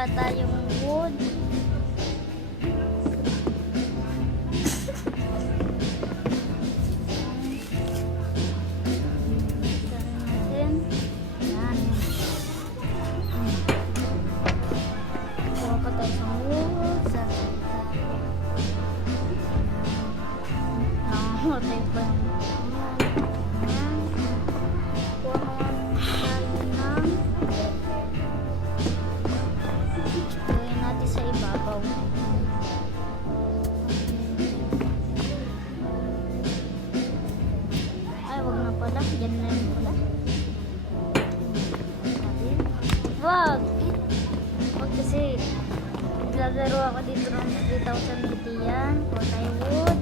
Gawa tayong wood. Matay pa gawin natin sa ibabaw. Ay, wag na pala. Yan na yun pala. Wag! Wag kasi naglalaro ako dito ng 3,000 yan. Kuha tayo wood.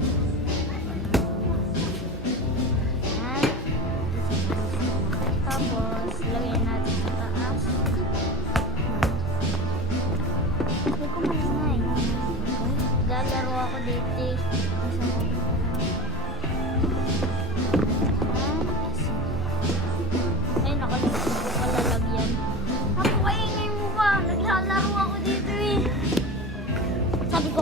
Tapos, lagyan natin sa taas. Hindi ko maingay. Lalaro ako dito. Ay, nakalimutan ko pala lagyan. Ako kaingay mo ba? Naglalaro ako dito eh. Sabi ko,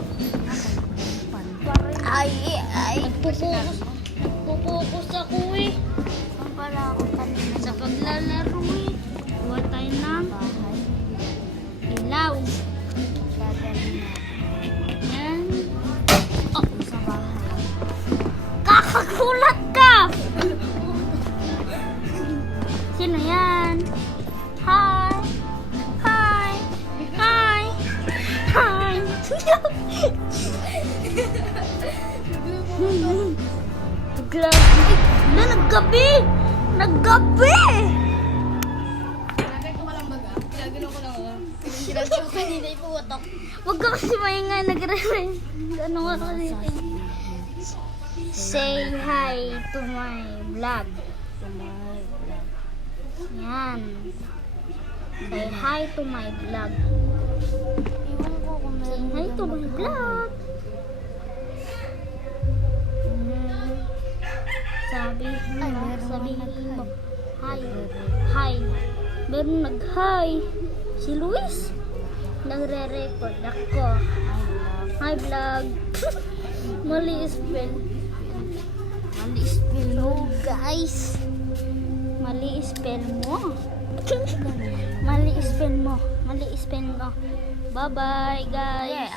nagpupokus ako eh. Para ako kanina sa paglalaro eh. Kuha tayo ng ilaw. Yan. Oh, sa bahay. Kakagulat ka! Sino yan? Hi! Hi! Hi! Hi! Naggabi! Naggabi! Nagay ko walang baga. Ginagano ko lang ako. Ginagano ko kanina ipuwatok. Huwag ka kasi maingay. Nagre-ring. Ano nga kasi? Say hi to my vlog. Yan. Say hi to my vlog. Iwan ko kung Say hi to my vlog. Sabihin mo, hi, hi. Meron nag-hi. Si Luis. Nagre-record ako. Hi vlog. Mali spell. Mali spell mo, guys. Mali spell mo. Mali spell mo. Mali spell mo. Bye-bye, guys.